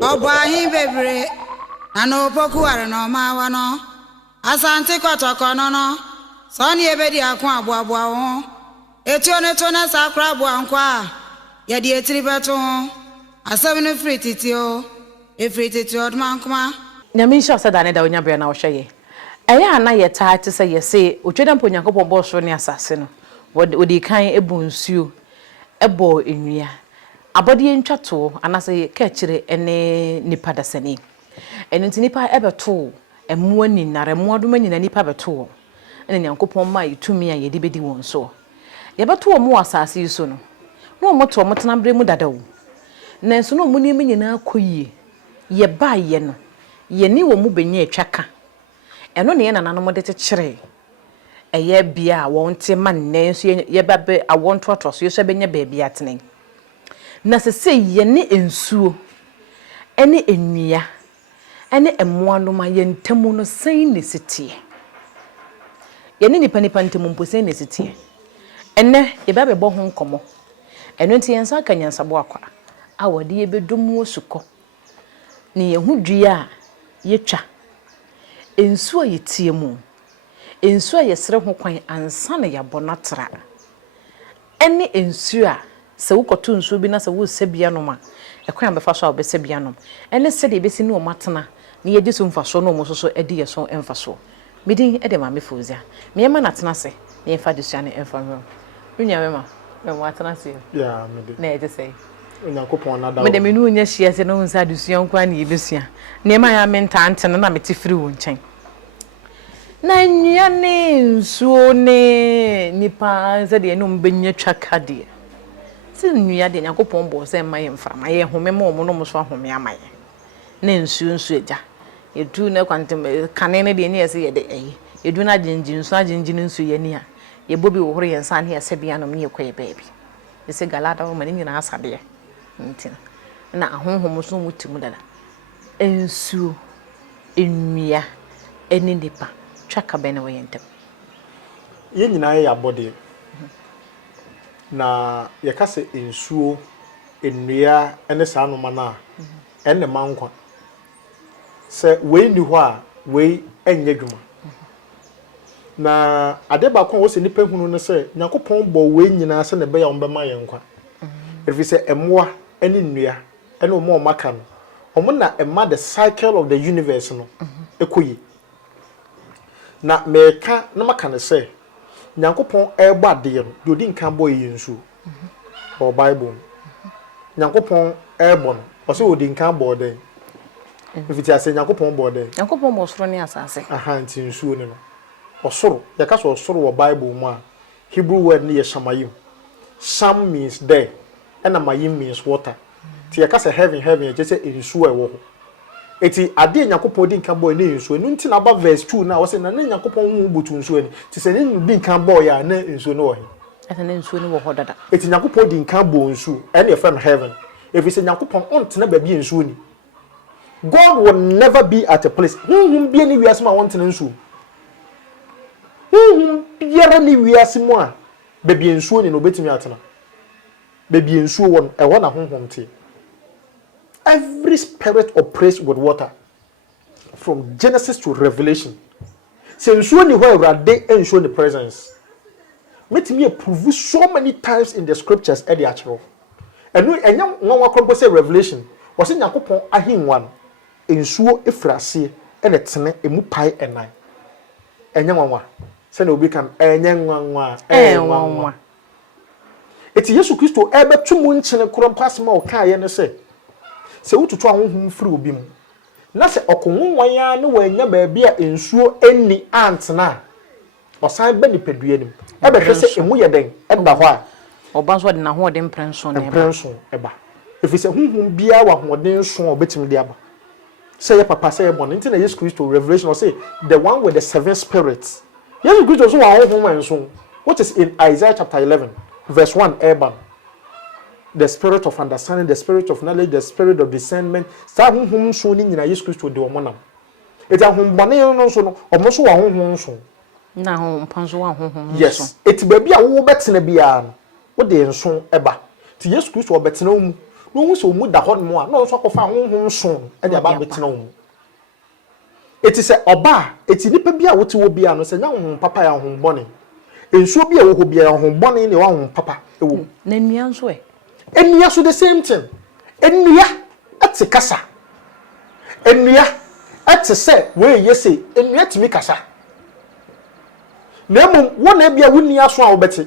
Obahi bebre ano poku are no mawa no asante kotoko no no so ni ebedi akwa aboabo ho etuo ne to na sakra abo ankwa ye de etiri beto ho asem no frititio efrititio dmankoma nyame sha sada ne da onya bere na wo hweye eya na ye taa te se ye se otwedam ponyankopon bo so ne asase no wodi kan ebu nsuo ebo enwia abode ntwato anase ka kire ene nipa dasani eno nti nipa ebeto emmoa ninare emmoadoma nyina nipa beto ene nyankopon ma yitumi a yedi bedi won so yebeto mo asase yi so no no moto motena bre mu dadawo nanso no mo ni nyina koyie ye ba ye no ye ni wo mu benya atwaka eno ne nananom de kyekere eye bia won te man nanso ye babe awon toto so ye so benya ba bia tenen na sese ye ne ensuo ene enua ene emmoanoma ye ntemu no sen ne sitie ye ne nipa ntemu mposen ne sitie ene ye babe bo ho nkomo eno nti yensa ka Nyansabuakwa awode ye bedom osuko ne ye hu dua ye twa ensuo ye tie mu ensuo ye sere ho kwan ansa na ya bonatra ene ensuo a se wukoto nsuo bi na se wo sebia no ma ekwan befa so a be sebia no ene se de besi ne o matena ne ye diso mfaso no mo so edi ye so emfaso midin e de ma me fozia me yema na tena se ne emfa disua ne emfa no unya me ma me mo atena se ya me de na e de se Nyankopon na da me de me nu nya hia se no nsa disua nkwa ne yebesua ne ma ya me ntante no na me tifiri wo nchen na nya ne nsuo ne nipa ze de no mbenya twaka de si nnua de Nyankopon bo se ma ye mfa ma ye home ma omo no mo so home amaye na nsuo eja yedu na kwantem kane ne de ne yese ye de yedu na jinjin nsuo ye ni a ye bobi wo hore ye nsa ne yese bia no me ye koye baabi yese galada wo mani nyina asade ntina na ahonhom so mutimu dada nsuo nnua eni nipa twaka bene wo yentem ye nyina ye abode na ye kase ensuo ennua ene saa no mana enne mankwa se we ni ho a we enye dwuma na ade ba kwa wo se nipa hunu no se Nyankopon bo we nyina se ne be ya ombema ye nkwa efi se emmoa ene nnua ene o mo maka no omo na emma the cycle of the universe no ekoyi na meka na maka ne se Nyankopon egba de no dodi nkan boy yensu o bible Nyankopon egbo no o se odi nkan bo de ifiti ase Nyankopon bo de Nyankopon bo soro ne asase aha nti nsuo ne no osoro yaka so osoro wo bible mu a Hebrew word ne ye shamayim sham means there and mayim means water ti yaka se heaven ye se nsuo e wo ho eti ade Nyankopon di nkan boy ne nsuo no nti na ba verse 2 na wo se na Nyankopon hu butu nsuo ni ti se ne di nkan boy ya na nsuo no wo he ata ne nsuo ni wo ho dada eti Nyankopon di nkan bo nsuo and from heaven if you say Nyankopon on tena ba bi nsuo ni God will never be at a place hum bi ni wiase ma won tena nsuo hum biara ni wiase mu a ba bi nsuo ni no betimi atena ba bi nsuo won e ho na hum te. Every spirit operates with water from Genesis to Revelation. Since when you were day and show the presence, let me prove so many times in the scriptures at the actual. And we and one compose Revelation was in Yakupon ahin one in suo efrasi and a tene emu pai and nine. And young one send will become a young one. It's Jesus Christ ever 2 months and a crumb pass more kai and say. Se wotutu ahonhom firi obi mu na se okonwon ya ne wanya baabi a ensuo eni ant na osan ba ni pedua nim e be hwe se emu ye den e ba ho a oba so de na ho de mprenso na e ba efi se honhom bia wa ho de nso obetimi de aba se ye papa se ye bon nti na Jesus Christ Revelation say the one with the 7 spirits Jesus Christ so wa honhom enso what is in Isaiah chapter 11 verse 1 Urban the spirit of understanding, the spirit of knowledge, the spirit of discernment. Sa hum so ni nyina Jesus Christ de omonam. Eta hum bone no so no, omo so wa hum so. Na hum panzo wa hum. Yes, eti ba bia wo betena bia no. Wo de nso eba. Ti Jesus Christ wo betena mu. no hu so mu da ho no a no so akofa honhom so e de ba betina wo eti se oba eti nipa bia wote wo bia no se nya honhom papa ya honhom bone ensuo bia wo ho bia honhom bone ne wa honhom papa e wo na nnua nso ennua so the same thing ennua ate kasa ennua ate se we yese ennua timi kasa na mum wona bia wonni aso a wo beti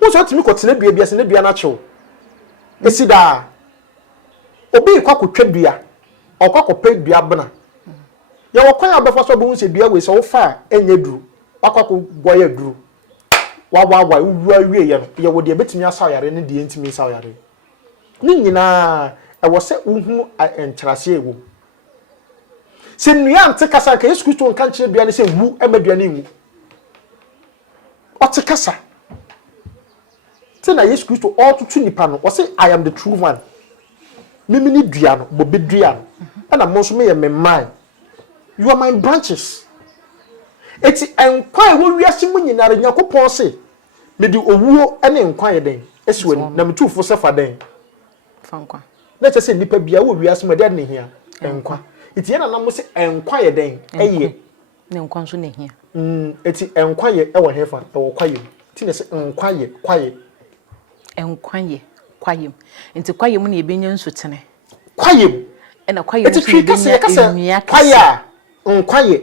wo so timi kotena bia se ne bia na chew esi da obi kwakotwa dua okwakopa dua bena ya wokwan abefa so bo se dua we so wo fa enye duru wakwako goye duru wa uwa wie ye no ye wo de betimi asa yare ne de ntimi asa yare ni nyina e wo se uhu enkyerase ewo se nnua ante kasa ka Yesu Kristo nka nkyere dua ne se wu emadua ne wu ote kasa na Yesu Kristo otutu nipa no wo se I am the true one mimi ni dua no bobe dua no na mo so me ye me man you are my branches eti enkwa e wo wiase mu nyinare Yakobon se me di owuo ene enkwa ye den esiwani na metufo se fa den fankwa na chese nipa bia wo wiase mu de ne hia enkwa eti na mo se enkwa ye den eye ne enkwa nso ne hia eti enkwa ye e wo hefa e wo kwaye ti ne se enkwa ye kwaye nti kwaye mu ne ebenya nso tene kwaye ena kwaye mu eti kase kwaye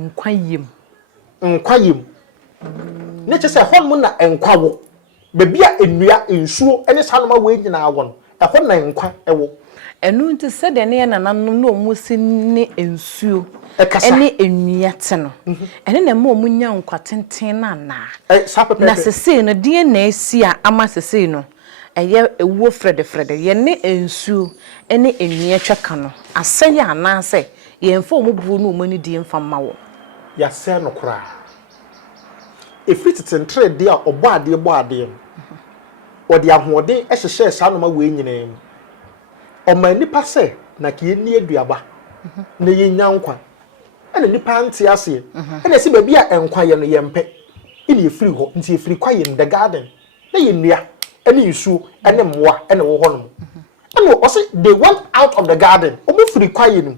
nkwaye nkwayem ne chese hon mu na enkwawo bebia enua ensuo ene sanoma we nyina awon ehon na enkwa ewo enu nti se de ne na nanom no mu si ne ensuo ene enua te no ene na ma mu nya nkwa tenten na na sese no de na esi a ama sese no eye ewo frede ye ne ensuo ene enua tweka no aseye anase ye mfa mu bu no mani di mfa mawo ya se no kra efiti de a obo ade odi ahoden ehhehye sanoma we nyina mu oma nipa se na ke ni aduaba na ye nyankwa ene nipa ante ase ene se bia a enkwa ye no ye mpe ene efiri ho nti efiri kwa ye in the garden na ye nnua ene yusu ene mmoa ene wo ho no ene o se they went out of the garden o mo firi kwa ye no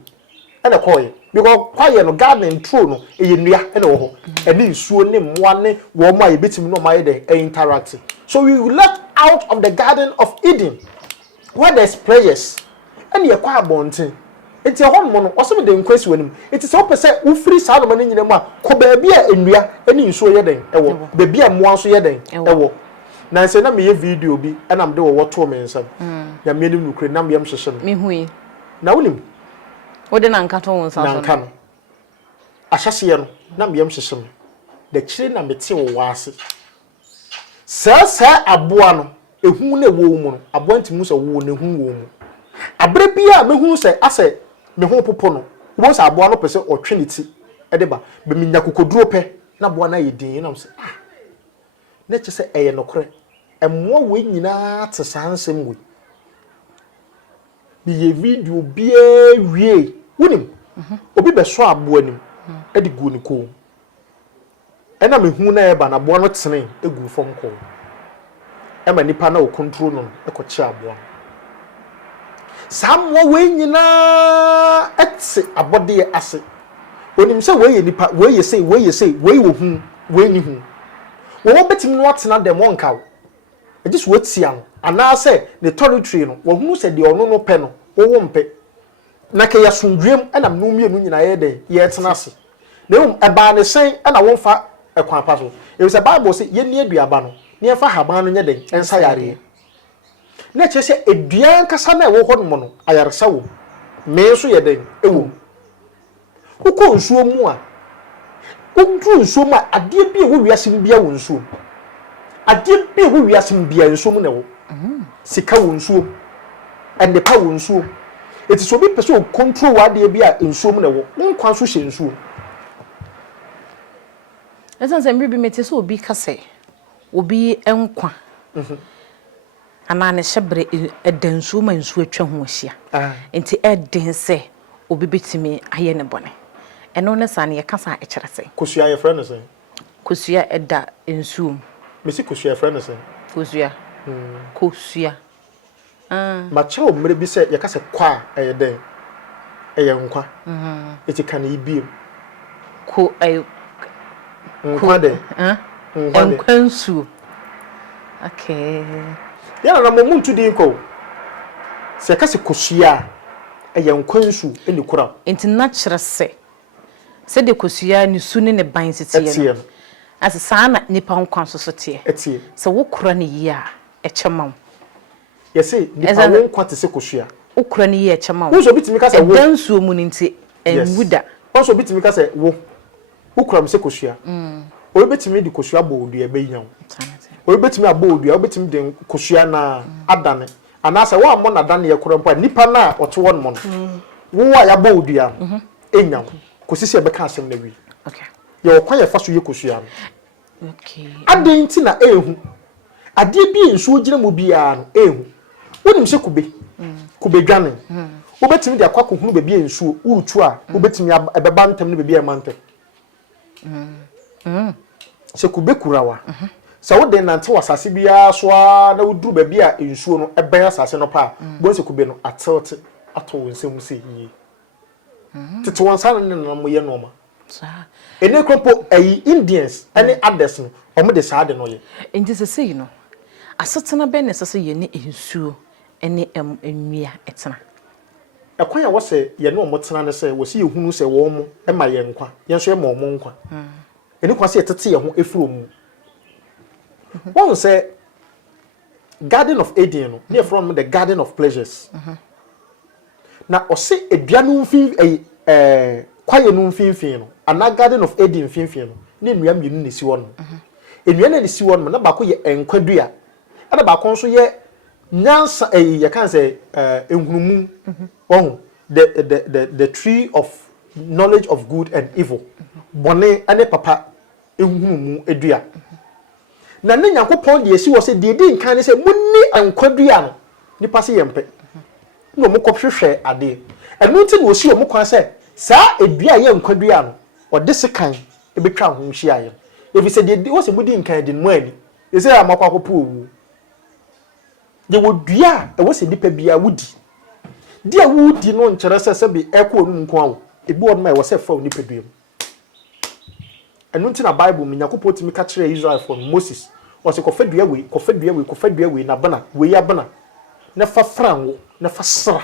ene koye because kwaye no garden true no eye nnua ene wo ho ene yusu ne mmoa ne wo mo aye betimi no maye de interact so we left out of the garden of Eden where there's pleasures and ye kwa abonten enti ehon mo no osem de nkwesi wanim enti se opese ufiri saa no ma nyina mu a ko ba bia ennua eni nsuo ye den ewo ba bia mo anso ye den ewo na se na me ye video bi na am de wo to me nsam ya me nim nukre na me yam hyehye no me hui na wonim wo de na nkato won sa so na nka no ahyase ye no na me yam hyehye no de kire na mete wo wase sa aboa no ehu na ewo mu no aboa ntimu so wo na ehu wo mu abre bia mehu se ase me ho popo no wo sa aboa no pese otwe ne ti e de ba be minya kokoduro pe na aboa na ye din na se na che se eye nokore emmo we nyina te sansem we bi ye video bia wie wonim obi be so aboa nim e de gu ne ko ena mehu na e ba na aboa no tene egu fom ko ema nipa na o control no e ko chi aboa samwo we nyina etse abode ase onim se we ye nipa we ye sei we wo hu we ni hu wo betim no atena dem wonka wo e just wetia no ana se ne territory no wo hu se de ono no pe no wo mpe na ke ya sundwem ena no mie no nyina ye de ye tena ase na e ba ne sen ena wo mfa ekwan pa so e se bible se ye ni aduaba no ne fa haban no nye den ensa yare na che se eduan kasa na wo hono no ayaresa wo me so ye den ewo ukọ nsuo mu a udru nsuo ma ade bi wo wiase bia wo nsuo ade bi wo wiase bia nsuo mu na wo sika wo nsuo ende pa wo nsuo eti so bi pese o control wa ade bi a nsuo mu na wo nkwan so hye nsuo esanse mbi bi mete so obi kase obi enkwa ana ne hyebre edansuo ma nsuo atwa ho ahia enti eden se obi betimi aye ne bone eno ne sane ye kasa e kire se kosua ye friend se kosua eda nsuo mesi kosua friend se kosua kosua ma kyerɛ mmere bi sɛ yɛka sɛ kwa ɛyɛ dɛn ɛyɛ nkwa eti kan ibiem ko ay nkwa de nkwa nsuo okay ya na mo muntu din ko sɛ yɛka sɛ kosua ɛyɛ nkwa nsuo ɛne kura enti natural se de kosua ni su ne ban sitiye no ase saa na nipa nkwa so tie etie sɛ wo kura ne yi a ɛkyɛma yɛse nipa wo nkwa te sɛ kosua wo kura ne yi ɛkyɛma wo so bitimi ka sɛ wo dan nsuo mu ne nti enwuda wo so bitimi ka sɛ wo kura me sɛ kosua o betimi di kosua bo odua bɛnya wo betimi abo odua o betimi de kosua na adane anase wo ammo na dane ye kura mpa nipa na ɔto wɔ no mo wo a ya bo odua enya kosisi e bɛka asɛm na wi okay ye wo kwa ye fa so ye kosua no okay ade nti na ehu ade bi nsuo gyina mu bia no ehu wonim se kube dwane wo betimi de akwa kohunu be bia nsuo urutu a wo betimi ebeba ntem ne be bia mantem se kube kurawa se wo de nante wasase bia so a na woduru ba bia nsuo no eben asase no pa bo se kube no atilte ato wonsem se yi tete wonsa ne na mo ye no ma sa ene kropo ayi Indians ane others no omo de saade no ye enti se sei no asetena be ne sese ye ne nsuo ene enwia etena ekwan ya wo se ye ne omo tena ne se wo se ye hunu se wo mo e ma ye nkwa ye so e ma omo nkwa ene kwa se tete ye ho efuro mu one say Garden of Eden no near from the Garden of Pleasures na o se eduanu mfin kwaye no mfimfin no ana Garden of Eden mfimfin no ne nua mienu ne si won enua na ne si won na ba ko ye enkwadua ana ba ko nso ye nyansa ye kan say enhunumu the tree of knowledge of good and evil bone ane papa enhunumu edua na ne Nyankopɔn de esi wo se de di nkan ne se munni ankwadua no nipa se yempe no mo kɔhwehwɛ ade enu nti na osi wo mo kwan se saa edua ye ankwadua no ɔde sekan ebetwa ho nhia ye ebi se de wo se mudi nkan de no ani ese amakwa akɔpɔ owu de wo dua e wo se nipa bia wudi dia wudi no nkyerɛ se bi ɛkɔ onu nko awo ebi wɔ no ma e wo se fa nipa duam enu nti na Bible mi Nyankopɔn timi ka kyerɛ Israel for Moses o se kɔfa dua we na bana we ya bana na fa franwo na fa sra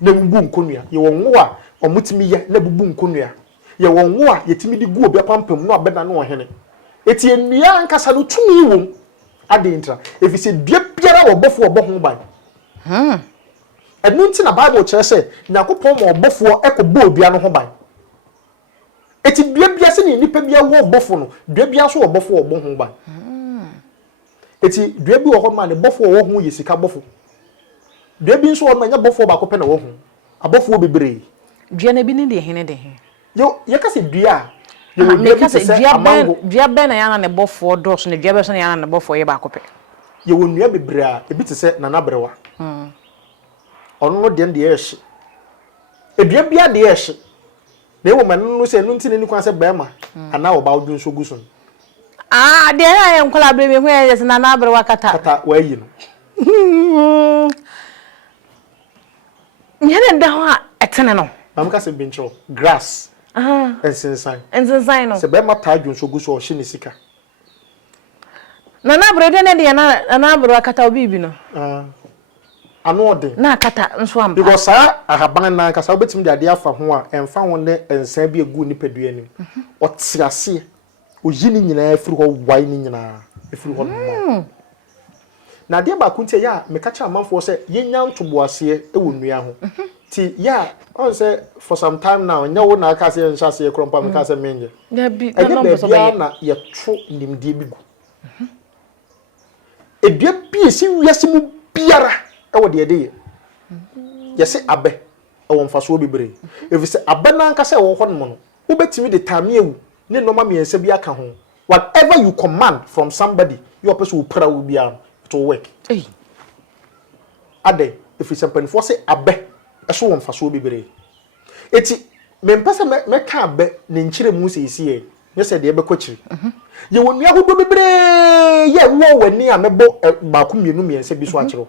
na bubu nkonua ye wonwo a omutimi ye na bubu nkonua ye wonwo a yetimi di gu obi apampam no abeda no ohene eti enua ankasa no tumi wom ade ntra efise dua biara wo bofo wo boho ban enu nti na Bible kyerɛ sɛ Nyankopɔn ma obofo ekɔbɔ odua no ho ban eti dua bia se ni nipa bia wo bofo no dua bia so wo bofo wo boho ban eti dua bi wo ho ma ne bofo wo ho ye sika bofo dua bi nso wo ma nya bofo ba ko pe na wo ho abofo wo bebre dua na bi ni de hene de he yo ye ka se dua ye wo dua bi se amango dua be na ya na ne bofo do so ne dua be so na ya na ne bofo ye ba ko pe ye wo nua bebre a ebi te se nana brewa ono no de nde ye hye edua bia de ye hye na ewo man no se no ntine ni kwan se bema ana wo ba wo dun so gu so de ya nkola bre me hu ya se na brewa kata wa yi no nyane da ho a etene no mam ka se bincho grass ensensan no se bema ta dun so gu so o hye ne sika na bre de ne de na brewa kata obi bi no ano ode na kata nso ampa because saa ahaban na kasa obetimi de ade afa ho a emfa ho ne ensan bi egu nipadua ni otiase oyi ni nyina afiri ho wai ni nyina afiri ho no na de ba kuntie ya meka cha amanfo se yenya ntoboase ewo nua ho ti ya on say for some time now nya wo na aka se nhyase ye krompa meka se menje na bi na no so be na ye to nimdie bi gu edua bi esi wiase mu biara ewo de ye yesi abe ewo mfaso bebre efise abe na nka se wo ho no wo betimi de tame ewu ne no ma miensa bi aka ho whatever you command from somebody your person will pray will be to work ade efise mpanifo se abe eso wo mfaso bebre eti mempasa me ka abe ne nkyire mu sesiye ne se de ebekɔkyiri ye wonu ahodo bebre ye wo wani a mebo ba ko mienu miensa bi so akyero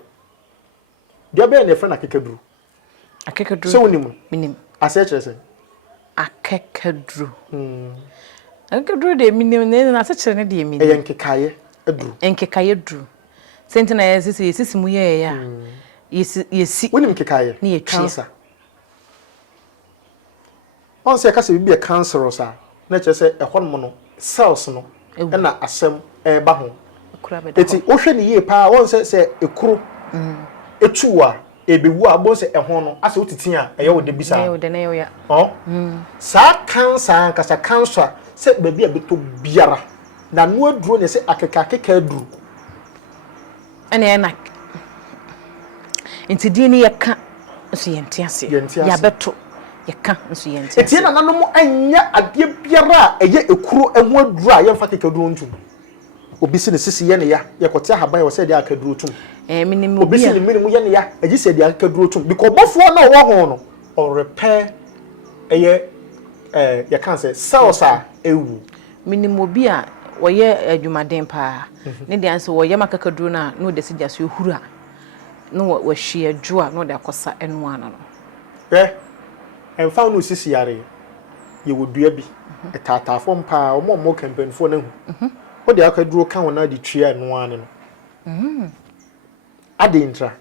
dia be na friend akekaduru so wonimu minim ase kyerese akekaduru akekaduru de minim na ase kyerese de minim eyenkekaye aduru enkekaye duru sentina yesi mu ye ya yesi wonim kekaye na cancer on se ka se bi cancer sa na kyerese ehonmo no cells no na asem ba ho eti ohwe ne yie pa on se ekuru etuwa ebewu abo se ehon no ase otiti a eye wo de bisa eye wo de na yo ya sa cancer ankasa cancer se baby abeto biara na no aduro ne se akeka aduru ene na intidi ni yeka nso yentiase ya beto yeka nso yentiase eti na nanom anya ade biara eye ekuru ehu aduru a yemfa keka aduru ntum obi se ne sisi ye ne ya yekote ahaban wo se de akaduru tum minimum obi se ne minimum ye ne ya agi se de akaduru tum because bofo na wo ho no or repair eye ya kan se cells a ewu minimum bi a wo ye adwumaden pa ne de anse wo ye makakaduru na no de sigya so ehura no wo hwe adwo a no de akosa eno ana no emfa no sisi yare ye wodua bi etatafo mpa omo campaign fo na hu o de akaduru kan wona de tria eno ana no adintra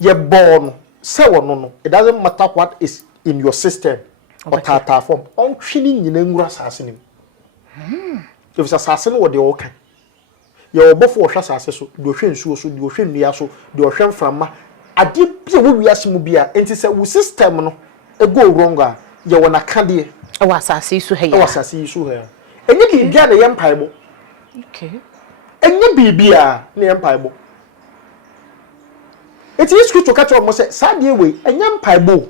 ye born se wono no it doesn't matter what is in your system or tatafo on twini nyina nwura sase nim if sase no wo de o kan ye obofo wo hwa sase so de ohwe nsuo so de ohwe nnua so de ohwe mframa ade bia wo wiase mu bia enti se wo system no e go wrong a ye wona kade e wa sase su ha ya wa sase su ha enye bibia na ye mpaibo okay enye bibia na ye mpaibo eti yesu to catch mo se sa de we enye mpaibo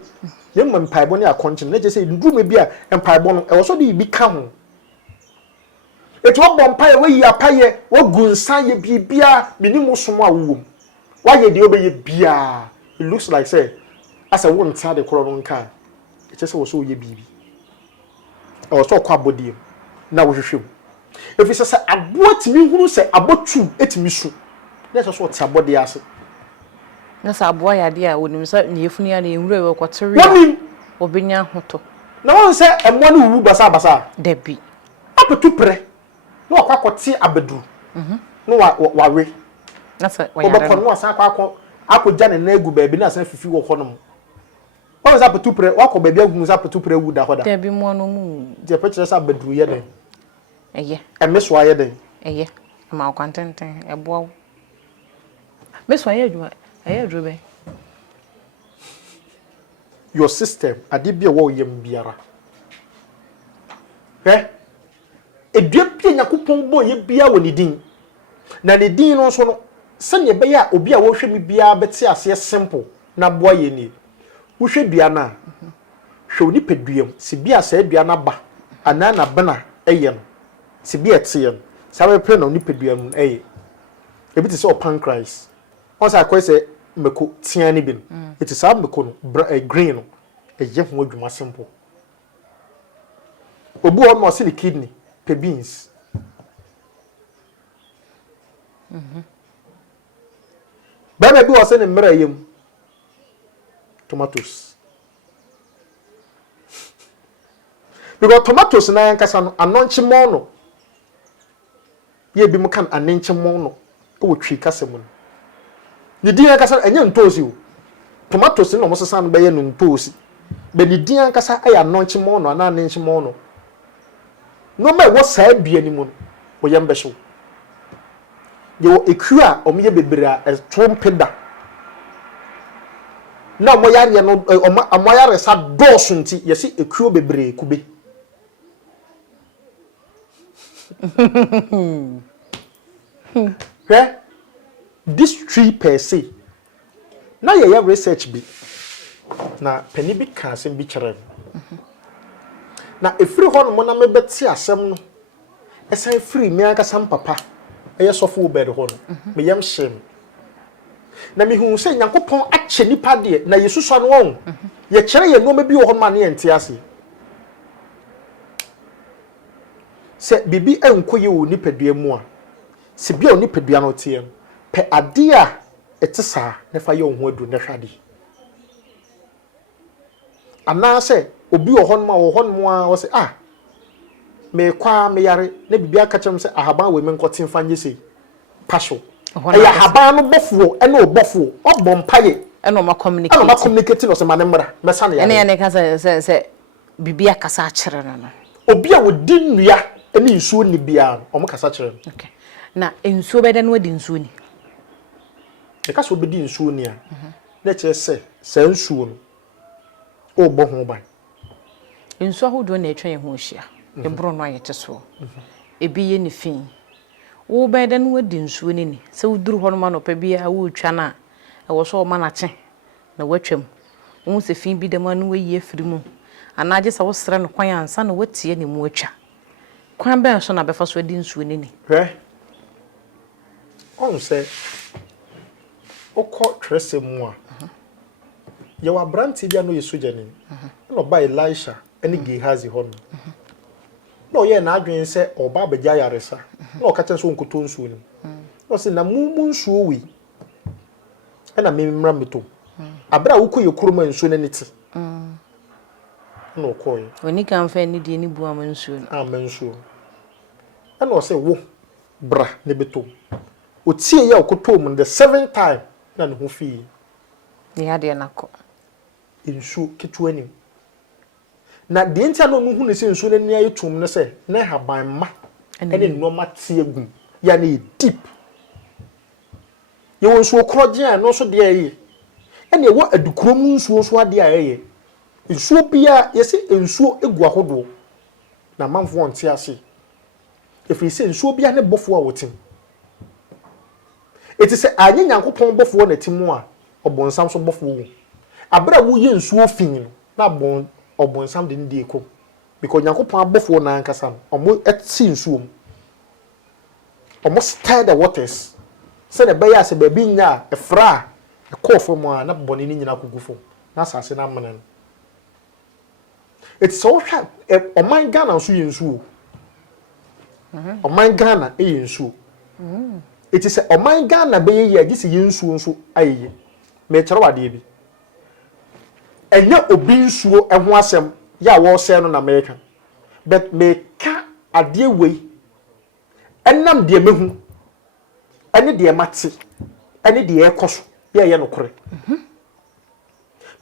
ye mpaibo ne akonche na je se ndume bia mpaibo no e wo so de bi ka ho eti wo bompaye we yi apaye wo gunsa ye bibia minimu somo awuwom wa ye de obeye bia it looks like say as a won tsa de koro no nka e che se wo so ye bibi e wo so kwa bodiem na wo hwehwem efi se abo timi hunu se abotu etimi su na so tsa bode ase na sa abo ya de a wonim sa ne yefunu ya na enwura we kwotori wonim obenya hoto na won se emo na wu basa debi apetu pre no akwakoti abedu no wawe na sa wa yare no asan akogya ne na egu baabi na asan fifi wo honom o za apetu pre wakọ baabi agu za apetu pre wu da hoda debi mo no mu je pekire sa abedu ye den eye emeso aye den eye ma kwantenten ebo meso aye adwuma aye adrobe your system ade bia wo yem biara edua pia nyakopon bo ye bia woni din na ne din no so no se ne be ya obi a wo hwe mi bia beti ase simple na boa ye ni wo hwe dua na hwe oni peduam si bia sa dua na ba ana na bana eye no si bia tie sa we pre na oni peduam eye ebi ti se o pancreas on sa ko se meko tia ni bi it is sa meko no green no eye ho adwuma simple obu o mo se ni kidney pe beans baba bi wose ne mra yem tomatoes because tomatoes na yankasa no anonche mo no ye bi mu kan anenche mo no e wo twi kasa mu ni din yankasa enye ntosi o tomatoes no mo sesa no be ye no ntosi be ni din yankasa ay anonche mo no ana anenche mo no no me wo sa dua ni mu no wo yem be so yo ekua omiye bebrea etrompeda na mo yare no amoyare sa dosu nti yesi ekuo bebre kube this tree per se na ye research bi na pani bi ka asem bi kyerem na efiri ho no mo na mebeti asem no esan free mi aka sam papa eye sofo bed ho no me yam shem na me hu se nyankopon ache nipa de na yesusu no won ye kyere ye no bi ho ma ne ente ase se bibi enko ye wo nipadua mu a se bia onipadua no tie pe ade a etisa nefa ye ohun adu ne hwade ana se obi ohon ma ohon mo a wo se me kwa me yare na bibia ka chem se ahaban we me nkotin fanye sei pasho ya haban no bofuo e na obofo obom paye e no ma communicate no se manemra me sane ya ene ka se bibia kasa kire no obi a wodi nnua ene nsuo ni bia o mo kasa kire okay na nsuo beda no wadi nsuo ni e ka so bedi nsuo ni a na che se nsuo no o bo ho ban nsuo hodo na etwa ye ho hia e bro no ayete so ebi ye ni fin wo beda no wadi nsuo ni se wuduru ho no ma no pa bia wo twa na e wo so o ma na che na watwam wo se fin bi de ma no wayi afiri mu anaje se wo sere no kwan ansa na watie ni mu atwa kwan ben so na befa so adi nsuo ni on se okọ trese mu a ye wa branti bia no yeso jani no ba Elisha eni Gehazi ho no ye na adwen se oba beja yaresa no o ka chen so nkoto nsuo ni no se na mumu nsuo wi ena memra meto abra wo koye kuruma nsuo na niti no koye oni kan fa ni die ni bu am nsuo nsuo ena o se wo bra ne beto o tie ya okoto mu the 7th time na ne ho fi ni ade na ko nsuo ketuani na de ntia no hu ne se nsuo na ni ayetum ne se na haban ma ene noma tie gu ya na deep ye won nsuo kroje a no so de aye ene wo adukrom nsuo so ade aye nsuo bia ye se nsuo egu ahodo na manfo onte ase efi se nsuo bia ne bofo a wotim eti se anye nyankopon bofo na timu a obonsam so bofo wo abra wo ye nsuo fin no na bon obonsam de ndie ko because nyankopon abofo na ankasa no omo eti nsuo mu omo stir the waters se ne baya se babi nya efra e kofo mu a na boni ni nyina kugufo na asase na amana eti so hwa oman Ghana nso ye nsuo oman Ghana e ye nsuo eti se oman Ghana be ye agi se ye nsuo nso ayeye me kyerɛ wade bi enya obi nsuo ho asem ya wo se no na America but me ka ade wei enam de mehu ene de mate ene de ekoso ye no kore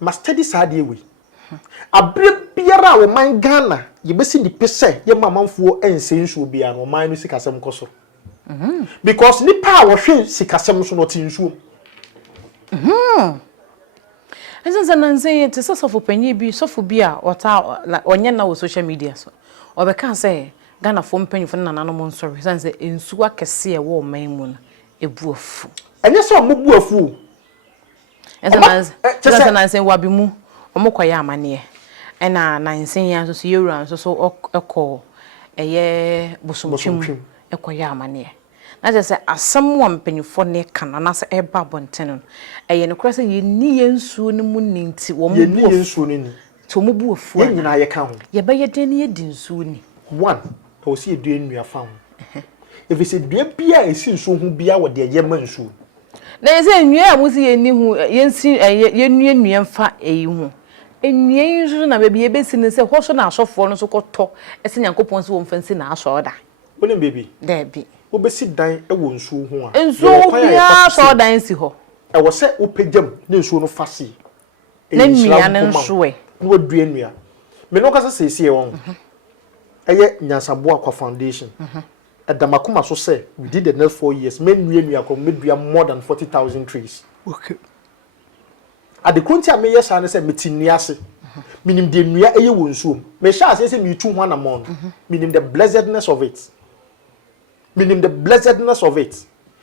ma study sa ade wei abre biara wo man Ghana ye besi ni pese ye mamanfuo ense nsuo bia no man no sikasem koso because nipa wo hwe sikasem so no ti nsuo Ezenza nanze te sofo panyi bi sofo bi a ota onye na wo social media so obeka say Ghana fo mpanyi fo na nanom nsori sanze ensu akese e wo man mu na ebu afu enye so mo bu afu ezenza nanze wabi mu omokoya amane e na nansen ya so yewura so ekọ eye busumchim ekoya amane na je se asem wa mpanyifo ne kana na se eba bonten eye ne kura se ye ni yensuo ne mu ninti wo mu bu yensuo ne ni to mu bu afu ye nyina ye ka ho ye be ye den ne di nsuo ni one to se edue nnua fa ho if se due bia esi nsuo ho bia wo de ye man nsuo na ye se nnua a mu se ye ni hu yensi ye nnua mfa eyi hu ennua nsuo na be bi ye besi ne se ho so na asofo no so koto ese nyankopon se wo mfansi na aso da woni baby da bi wo besi dan e wo nsuo ho a nsuo bia so dan si ho e wo se opegyam na nsuo no fasi na nnua ne nso e na wadua nnua me no kasa sesi e won eye Nyansabuakwa Foundation edamakuma so say within the next 4 years men nnua ko medua more than 40,000 trees okay ade konti a me yes ane say metiniase minim de nnua eye wo nsuo me sha ase say me tu ho na mon minim the blessedness of it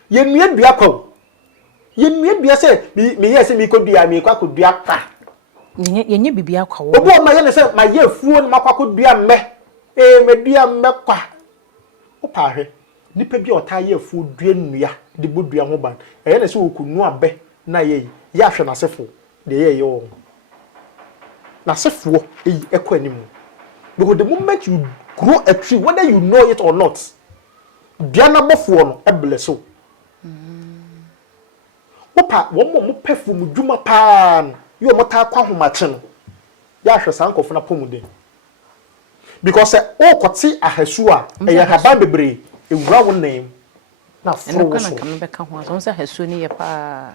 ye nnua dua kwa ye nnua dua say me yes me ko dua me kwa ko dua pa yenye bibia kwa wo obo ma ye ne say ma ye fuo ni makwa ko dua me me dua me kwa o pa hwe nipa bi ota ye fuo dua nnua de bodua ho ban ye ne say okunu abe na ye ya hwe na sefo de ye yo na sefo ekọ animu because the moment you grow a tree whether you know it or not dua na bofo no ebele so wo wopa wo perfume dwuma paa no yo mo ta kwa homache no ya hwe san kofo na pomuden because o kwoti ahasu a eya haban bebre ewura wo nem na foro wo so kan be ka ho so say ahasu ni ye pa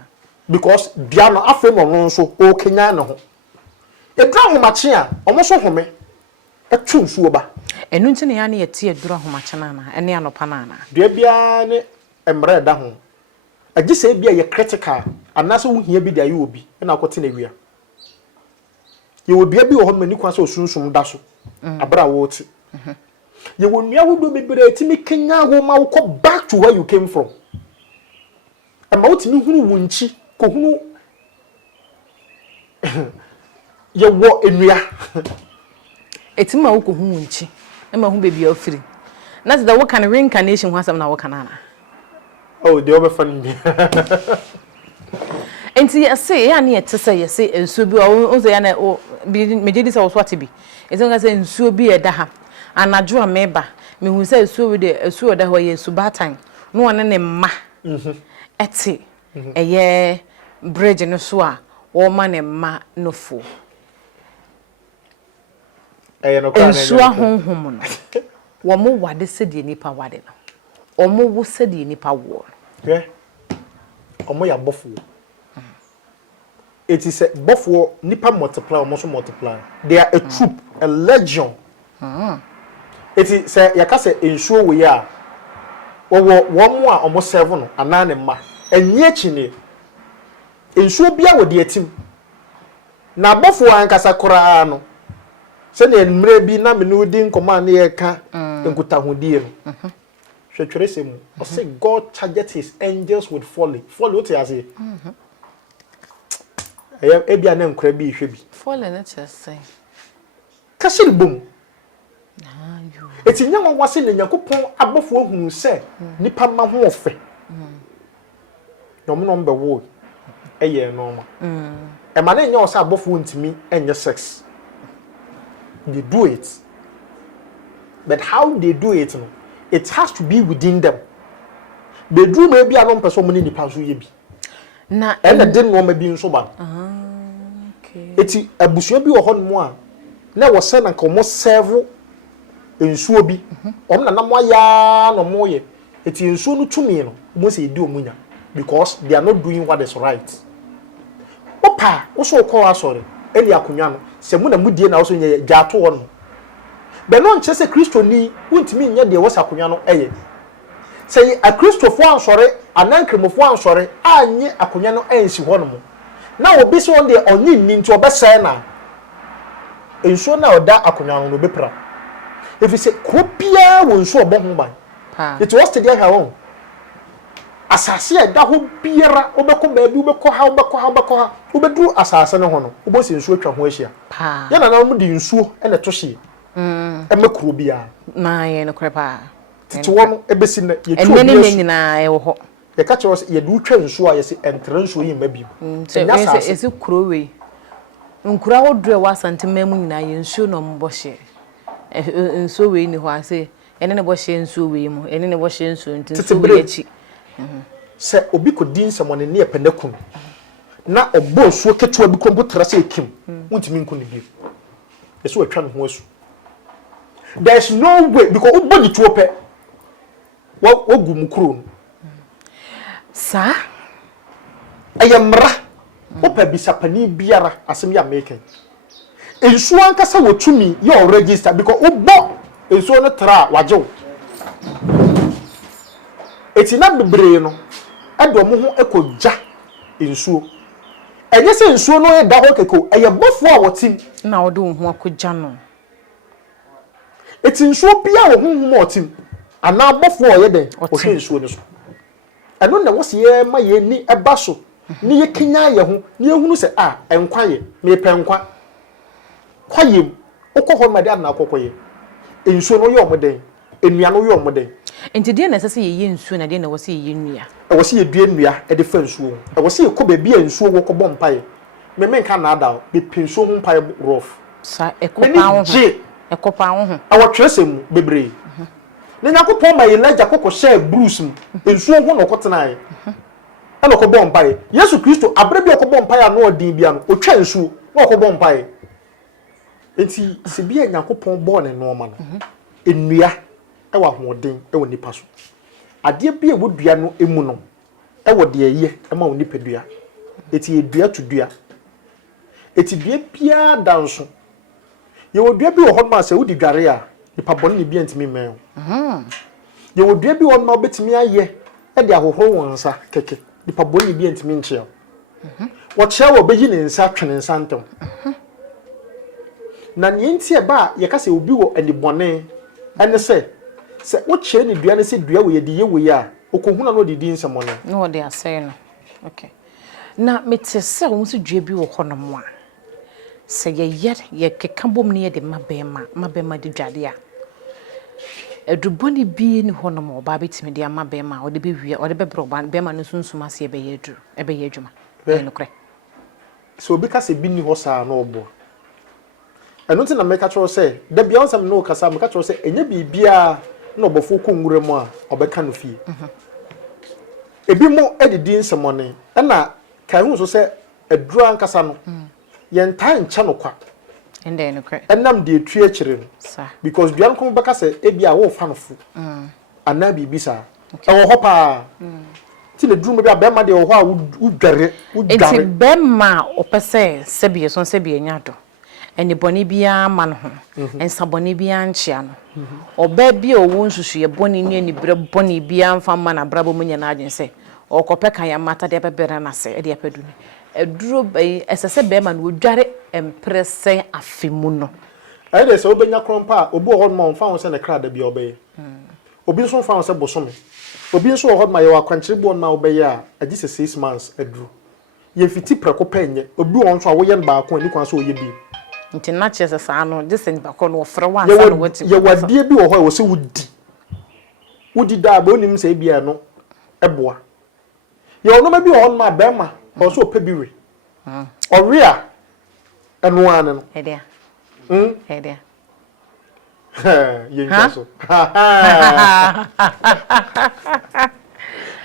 because bia no afem no nso o kenya ne ho edura homache a omo so home etu nsuo ba enu ntine ya na ye tie edura homache na na ene anopa na na dua bia ne emre da ho agi se bia ye critical anase wo hia bi da ye obi na akote na wia ye odua bi wo ho mani kwa so sunsun da so abra wo ti ye wo nua wo do bebere atimi kenya wo ma wo ko back to where you came from ama wo timi hunu wo nchi ko hunu ye wo enua etima wo ko hunu nchi e ma hu bebi ofiri na se da wo kan reincarnation ho asam na wo kan ana oh de obe funny enti ase ya na yete se yese ensuo bi o zo ya na o mejedi se wo so ate bi enti nga se ensuo bi e da ha anadwo meba me hu se ensuo bi de ensuo da ho ye subatan no one ne mma ete eye bridge no so a wo ma ne mma no fo no kan ensuo honhom no wo mo wade se de nipa wade no o mo wo se de nipa wo omo ya bofo it is a bofo nipa multiply almost multiply they are a troop a legion it is say ya ka say ensuo we ya wo mo a almost 7 no anane ma enye chine ensuo bia wo de atim na bofo ankasa koraa no se na enmre bi na me no di nkoma na ye ka enkuta hodie no hwetwere sem o say God charged his angels with folly what you say ebia na nkura bi hwe bi folly na chese kasi bom eti nyanwa wase ne Yakopon abofo ohunu se nipa ma ho ofe no mo no mbe wo eye no ma e ma na nya o se abofo ntimi enye sex they do it but how they do it no it has to be within them they do maybe anon person mo ni nipa so ye bi na ene den no ma bi nso ba okay eti abusuo bi wo ho no a na wo se na ko mo serve ensuo bi om na mo ya no mo ye eti ensuo no tumi no mo se di omunya because they are not doing what is right opa wo so ko asore eni akonya no se mo na mudie na wo so nye jato wo no be no nche se Kristo ni wontimi nya de wo sa akonya no eye se a Kristofo ansore anankremofo ansore anye akonya no ensi ho no mo na obi so on de onyi ni nti obese na ensuo na oda akonya no bepra if you say kopia wo nsuo bo ho ban it was to dey ha asase e da ho biara obekọ baabi obekọ ha obedu asase ne ho no obosi nsuo twa ho ahia ya na mu di nsuo ene to hye emekuro bia na ye no krepa titi won ebesi na ye twa enne ne nyina ye wo ho ye ka che ye du twa nsuo a ye se entre nsuo yi mabi se esi kuro we nkura wo dre wa santemam nyina ye nsuo no mbɔ hye nsuo we ni ho ase ene ne bɔ hye nsuo we mu ene ne bɔ hye nsuo ntinso we achi se obi ko din se mo ne ne penakun na obo nsuo ketewa bi komputer se ekim wontimi nko ne bi yeso atwa ne ho asu there's no way because ubodi tuope wo gumukuro sa ayamra opa bisapani biara asem ya make ensuo ankasa wotumi your register because ubo ensuo no tra wajew etina bebre no edo mo ho ekogya ensuo enye se ensuo no e da ho keko eyebofo a wotim na wo do ho akogya no eti nsuo bia wo honhom otim ana abofo o ye den o hwe nsuo ne so eno na wo se ye ma ye ni eba so ni ye kenya ye ho ni ehunu se enkwa ye me pe nkwa kwayem okoko ma de na akoko ye nsuo no ye omoden enua no ye omoden enti de na sese ye nsuo na de na wo se ye nua e wo se ye due nua e de fa nsuo e wo se ye ko bebi nsuo wo ko bom pae me menka na ada be pensuo ho pae rough sa ekopa ho ekopa ho awotwesem bebre ne Yakopon ma ye laja kokko share bruce mu ensuo ho no kotena ye ana ko bɔ mpae Yesu Kristo abre bi ko bɔ mpae ano odin bia no otwa nsuo na ko bɔ mpae enti se bia Nyankopɔn bɔ ne no ma no enua e wa hoɔden e wɔ nipa so ade bia wo dua no emu no e wɔ de aye e ma wo nipa dua eti edua to dua eti dua bia danso ye wo dua bi wɔ hɔ ma sɛ wo di dware a nipa bɔne ne bia ntimi mɛn ye wo dua bi wɔ ma obetimi ayɛ e de ahohoro wɔn nsa keke nipa bɔne ne bia ntimi nkyɛ wo kyerɛ wo beyi ne nsa twene nsa ntam na ne ntie ba ye ka sɛ obi wɔ anibɔne ene sɛ wo kyerɛ ne dua ne sɛ dua wo ye di ye wo ya okohuna no didi nsɛmɔne no de asɛ no okay na mete sɛ wo nso dua bi wɔ hɔ no mo a sɛ ye keka bom ne ye de mabema de dwade a adubɔne bi ne hɔ no mo ba betimi de amabema o de be wia o de be broba bema no sunsum ase be ye duru e be ye adwuma no kre so obi ka sɛ bi ni hɔ saa na ɔbɔ ɛno nti na meka kyerɛw sɛ da bia onsam no kasa meka kyerɛw sɛ enya bibia na ɔbɔfo kɔ nwura mu a ɔbɛka no fie ebi mo edidi nsɛmɔne ɛna kai hu so sɛ adura nkasa no yɛntaa nkyɛ no kwa ende no kre ɛnam de etu akyire no because dua no kom bɛka sɛ ebi a wo fa no fu ana bibi saa ɛwɔ hɔ paa ti le drum bi a bɛma de wɔ hɔ a wo dware enti bɛma opɛsɛ sɛbie so sɛbie nyado eni bɔne bia ma no ho ensa bɔne bia nkyea no ɔba bia owo nsusu ye bɔne ni ani bre bɔne bia mfa ma na brabo mu nyana agyen sɛ ɔkɔpɛ kan ya mata de bɛbɛra na sɛ de apɛdu ne eduro bɛyi ɛsɛsɛ bɛma no wodware empresen afemu no ɛyɛ de sɛ obenya krompa obi wɔ hɔ ma ɔmfa ho sɛ ne kra da bia ɔbɛyɛ obi nso mfa ho sɛ bosome obi nso wɔ hɔ ma yɛ wakwankyere bo na ɔbɛyɛ a agye sɛ 6 months aduru ye fiti prɛko pɛnyɛ obi wɔ nso a woyɛ no baako ani kwan sɛ ɔyɛ bi nti na kyerɛ sɛ saa no de sɛ nipa kɔ no wɔfrɛ wa ansa no wati ye wadie bi wɔ hɔ a wɔ sɛ wodi da ba onim sɛ bia no ɛboa ye ɔno bi wɔ hɔ ma bɛma ɔso ɔpɛ bi we ɔwe a ɛno ane no ɛdea ɛdea ye ntwa so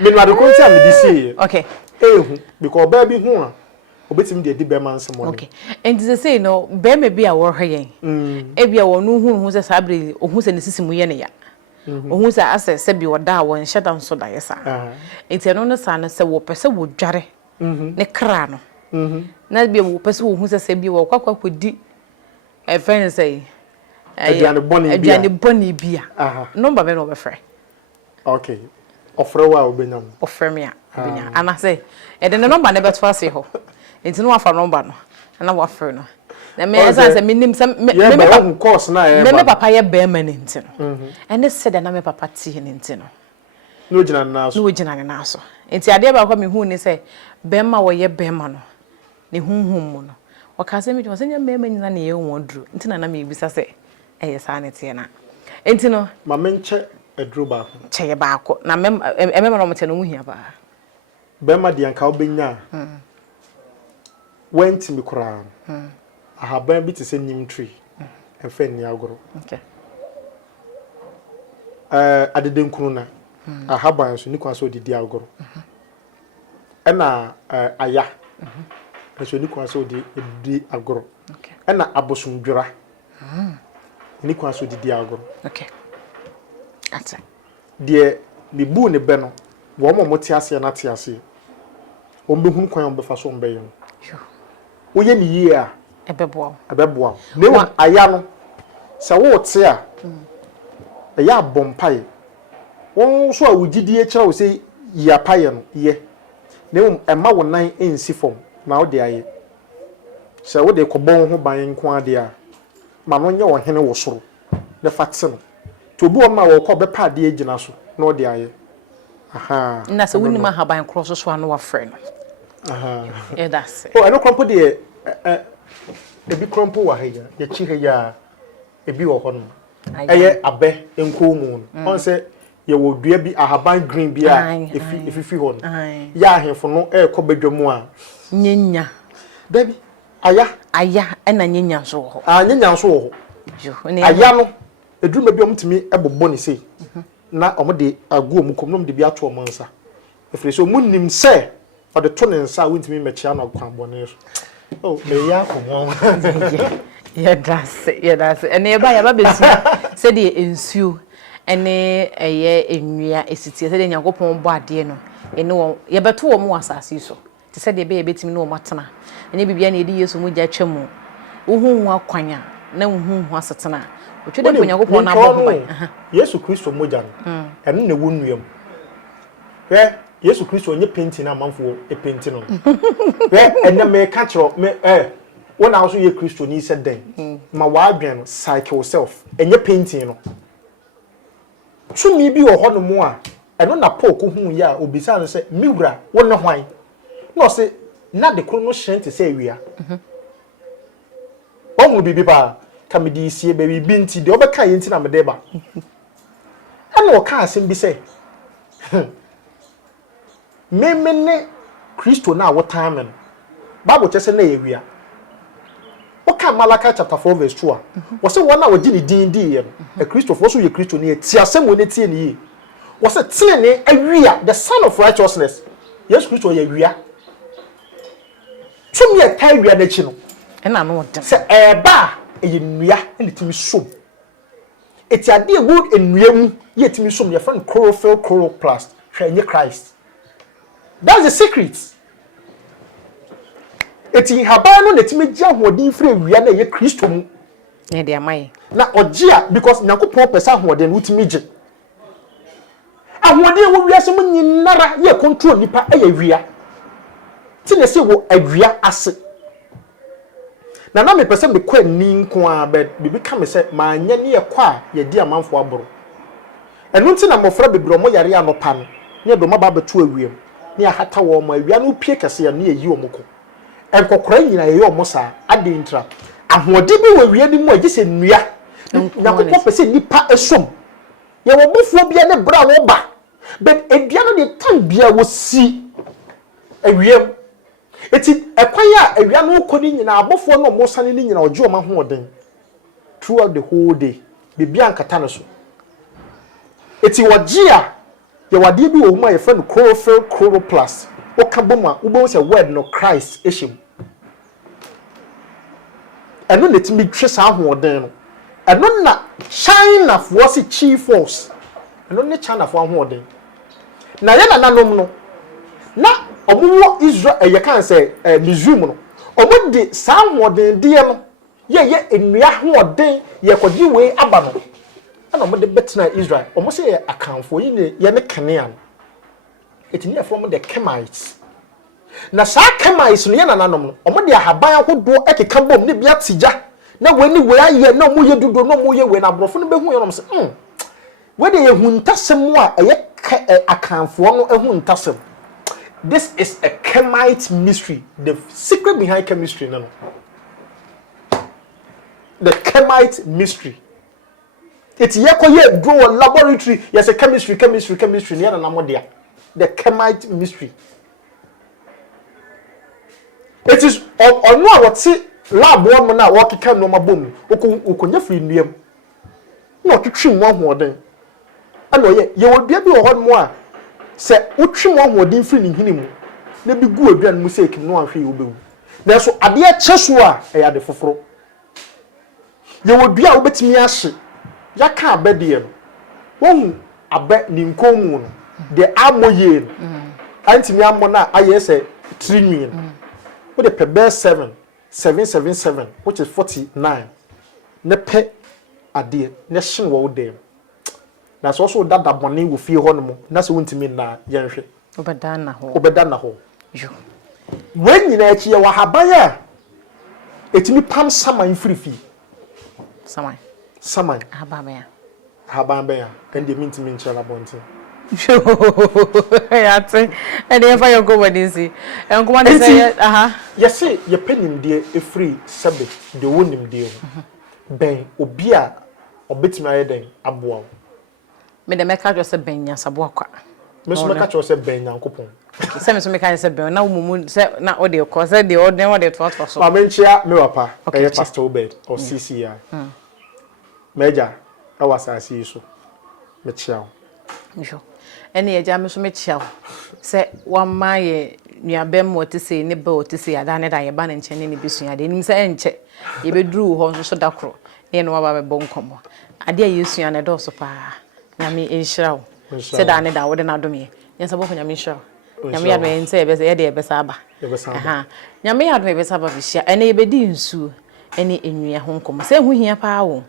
me no adekɔ nti a me di sie okay ehu because ɔbaa bi hu a obetimi de edi bɛma nsɛm okay and they say no bɛma bi a wɔhwɛ yɛn e bia wɔno hu sɛ sabre ohu sɛ ne sisimu yɛ ne ya ohu sɛ asɛ sɛ bi wɔda a wɔn hyɛ da nso da yɛ sa enti ɛno no sa no sɛ wɔpɛ sɛ wɔdware ne kra no na bia wɔpɛ sɛ wɔhu sɛ bi wɔkwakwakwadi ɛfɛn sɛ aduane bɔne bia number bɛ no wɔbɛfrɛ okay ofrɛ wa obenya mo ofrɛ me a obenya ana sɛ ɛde ne number ne bɛto ase hɔ enti no wafa number no na wafrɛ no na me ɛsan sɛ menim sɛ me course na me papa yɛ bɛma ne enti no ɛne sɛ de na me papa tie ne enti no no gyina na so no gyina ne na so enti ade ba kwa me hu ne sɛ bɛma wɔyɛ bɛma no ne hunhum mu no wɔka sɛ me de wɔsɛ nya bɛma nyina ne yɛ wɔn duro enti na me bisa sɛ ɛyɛ saa ne tie na enti no ma menkyɛ aduro baako kyɛ baako na mɛma no mte no mu hia ba bɛma de anka obenya went mi kura ahaban bi te sɛ nim tree ɛfɛ ni agoro okay adedenkunu na ahaban so ni kwan so didi agoro ɛna aya so ni kwan so didi agoro okay ɛna abosundwura ni kwan so didi agoro okay ate de me bu ne bɛ no wo mo mote ase na te ase o mbe hunu kwan o be fa so mbe yin wo ye ni yie a ebeboa ne wo aya no sɛ wo te a ɛya bompai wo so a wugidie kyerɛ wo sɛ ya paye no ye ne wo ɛma wo nan ensi fom na wo de aye sɛ wo de kɔbɔn ho ban nko ade a ma no nye wo hene wo soro ne fatse no to bi wo ma wo kɔ be pa ade agina so na wo de aye aha na sɛ woni ma haban cross so ano wa frɛ no aha that's it oh ɛno krompo de ebi krompo wa ha ya chi ha ya ebi wo hɔ no ɛyɛ abɛ enko mu no on sɛ ye wo dua bi ahaban green bi a efifi hɔ no ya ahefo no ɛkɔ badwamu a nyenya dabi aya ɛna nyenya so hɔ nyenya so hɔ aya no eduruma bi omtimi ɛbobɔ ne sei na omo de agu omu kom no de bi ato omo nsa efiri so munnim sɛ or the tone and sound with me mechano quamboners. Oh, me ya come Yeah, that's and nearby a baby said the ensue and a year in Ria is said in your open body, no, ye but 2 or more assassins so. To say the baby to me no matana, and you be any years who would jachemo, who quanya, no whom was satana. Which you don't when you go on our Yes, Christ from Mojan, and in the wound. Where yes, Christ when you painting a month for a painting on. Where and then may catch your when I also hear Christian, he said then, my wife psych yourself, and you're painting. To me be a honor more, and on a poke whom ya will be silent say, Mibra, one no why. No, say, not the chrono shan't to say we are. One will be bar, come with this year, baby, binty, the other kind in a deba. And no can't seem be say. Me Christo now what time and Bible just an area. What can Malachi chapter 4 verse 2? Was it 1 hour D&D a Christopher also a Christian near Tiasem when it's in ye? Was a tin a ria, the son of righteousness? Yes, Christo a ria. To me a tie we are the chino. And I know what say a bar in ria and it is so. It's a dear wood in realm, yet me some your friend chlorophyll chloroplast, shine Christ. That's the secret. It's in Habano that me jam what in free we are Christo. Yeah, they are my. Now, Ojia, because Naku Popes are more than with me. And one day we are someone in Nara, ye control Nipa a ria. Tennessee will a ria asset. Now, me person be quite ning qua, but be become a set my near qua, ye dear man for a bro. And one thing I'm afraid be bromo yaria no pan, near Broma Baba to a wheel, near Hatta Woma, we are no piecas near you moko. And Cochrane in a yo mosa, at the intra. And what did we really more just in Ria? Now, Papa said, Nipa a sum. You will both be a brown oba. But a piano the tongue beer will see a real. It's a choir, a piano coding in our both one or more sunny in our Joma hoarding throughout the whole day. Be Bianca Tanaso. It's your Gia. You are dear with my friend chlorophyll chloroplast. What Kaboma, who was a word no Christ issue. And don't let me trace out more than. And don't shine of was it chief force. And don't let China for one more day. Now, no. Now, Israel, you can't say, Mizumo. Or what the sound more than dear. Yeah, in Yahoo day, ye could you way abano. And I'm the better Israel. Almost say account for you, Ghanaian. It's near from the Kemites. Na saa Kemites no ye nananom omo de ahaban ahodo ekekambom ne bia tija na wani we aye na omo ye dudo na omo ye we na brofo no behu ye no se we de ye huntasem a eye akanfo no ehuntasem. This is a Kemite mystery, the secret behind chemistry no. The Kemite mystery. It's ye ko ye grow laboratory, yes a chemistry ne na namo dia. The Kemite mystery. It is on no what see lab one na work can no mabom okonya free nuam na otwetwe mo ahoden ana ye will be ohon mo a se utwe mo ahoden free ni hini mu na bi gu aduan mu sake no anhwe obewu na so ade a cheso a e ya de foforo ye will be a obetimi ahye ya ka abede no won abe ni nkomu no de amoye no antimi ammo na ayese 3 million. What the per 777, which is 49. Ne pe ade, ne shin wo dem. That's also that money will feel honomo. That's what me na yenhwe. Obeda na ho. Yo. When you na echi ya wahabaya, etimi pam saman free. Saman. Habaya. And they mean to me chala bonti. Yate and if I go what is it and go on say yes say your penny dear a free sabbath the wonim dear ben obia obetimi ayeden aboa me de make just say ben Nyansabuakwa me so make just say ben Nyankopon say me so make say ben na mumu say na o de ko say the ordinary what they for so ma menchia me wapa okay pastor obed or CCI major I was asisi so me chia sure ene ye jam so me chia se wa ma ye nuabem wote se ne ba wote se ada ne da ye ba ne nche ne bisua de nim se enche ye beduru ho so dakro ne no ba be bonkomo ade ye sua ne do so pa nyame enhyira wo se da ne da wo de na dom ye Nyansabuakwa nyame enhyira nyame ya me nse ye de ye be sa ba aha nyame ya do ye be sa ba bihia ene ye bedi nsuo ene enua ho nkomo se hu hia pa wo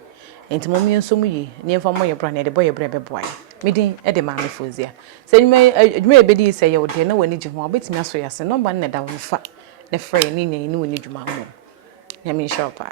enti mo mienso mu yi ne mfa mo ye bra ne de boye bre be boy midin e de maame fozia se nyuma ebedi se ye wo de na wani gi ho obetimi aso yase number ne da wo fa ne frɛ ne nyani ne wani dwuma ho nyame enhyira pa